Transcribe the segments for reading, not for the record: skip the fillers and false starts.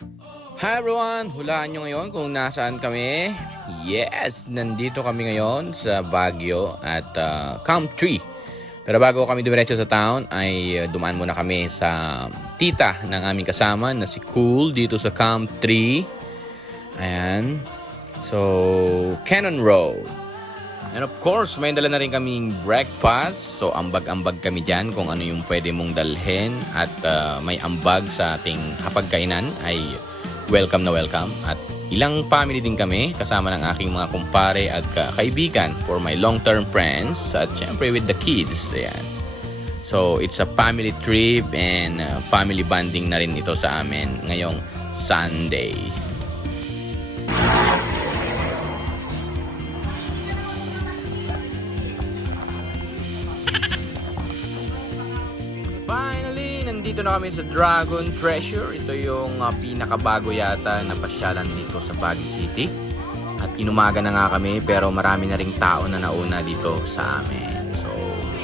Hi everyone! Hulaan nyo ngayon kung nasaan kami. Yes! Nandito kami ngayon sa Baguio at Camp 3. Pero bago kami dumiretso sa town ay dumaan muna kami sa tita ng aming kasama na si Cool dito sa Camp 3. Ayan. So, Cannon Road. And of course, may dala na rin kaming breakfast. So, ambag-ambag kami dyan kung ano yung pwede mong dalhin. At may ambag sa ating hapagkainan ay welcome na welcome. At ilang family din kami kasama ng aking mga kumpare at kaibigan for my long-term friends. At syempre with the kids. Ayan. So, it's a family trip and family bonding na rin ito sa amin ngayong Sunday. Finally, nandito na kami sa Dragon Treasure. Ito yung pinakabago yata na pasyalan dito sa Baguio City. At inumaga na nga kami pero marami na ring tao na nauna dito sa amin. So,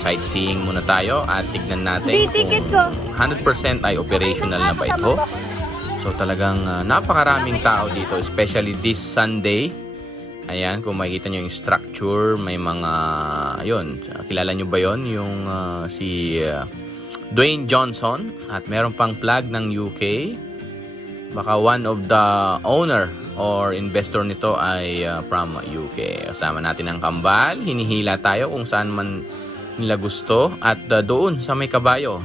sightseeing muna tayo at tignan natin kung 100% ay operational na ba ito. So, talagang napakaraming tao dito, especially this Sunday. Ayan, kung makikita nyo yung structure, may mga, ayun, kilala nyo ba yon yung si Dwayne Johnson at meron pang flag ng UK. Baka one of the owner or investor nito ay from UK. Kasama natin ang kambal, hinihila tayo kung saan man nila gusto at doon sa may kabayo.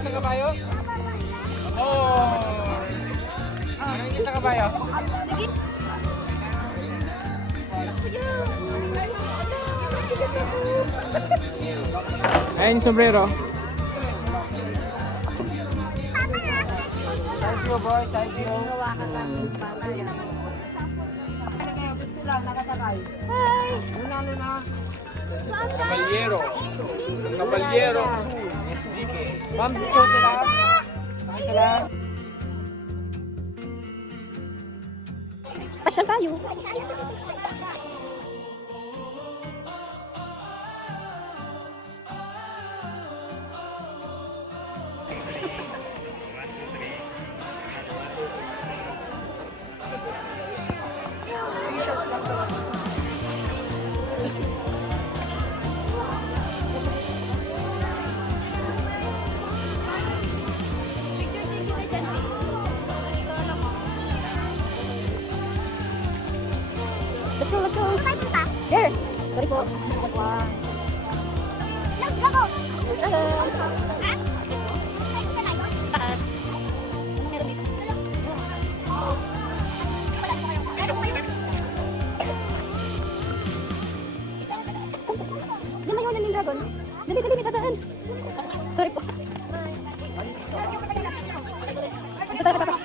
Sa kabayo? Oh! Anong ingis sa kabayo? Sige. Ayan yung sombrero. Thank you boy, thank you. Gawa ka lang. Ito lang, nakasakay. Hi! Caballero. Caballero Azul. SDK. Ma'am, picture sila. Bakit sila? Pasyal tayo. Let's go, let's go. There. Sorry po. Let's go. Taas. Ano meron dito? Yan na yun, yung dragon. Dali, dali, may dadaan. Sorry po. Ito, ito, ito.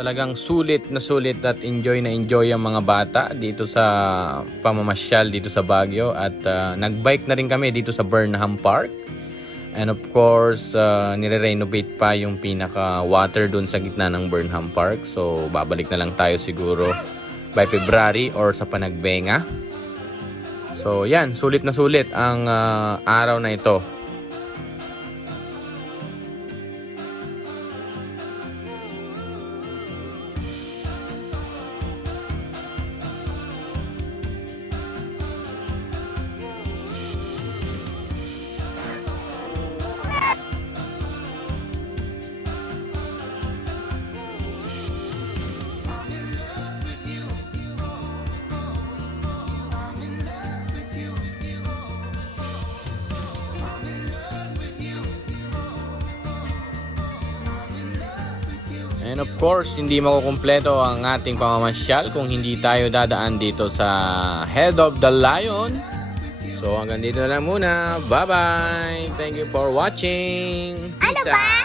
Talagang sulit at enjoy na enjoy ang mga bata dito sa pamamasyal dito sa Baguio. At nagbike na rin kami dito sa Burnham Park. And of course, nire-renovate pa yung pinaka-water dun sa gitna ng Burnham Park. So, babalik na lang tayo siguro by February or sa Panagbenga. So, yan. Sulit na sulit ang araw na ito. And of course, hindi makukumpleto ang ating pamamasyal kung hindi tayo dadaan dito sa Head of the Lion. So hanggang dito na lang muna. Bye-bye! Thank you for watching! Peace out!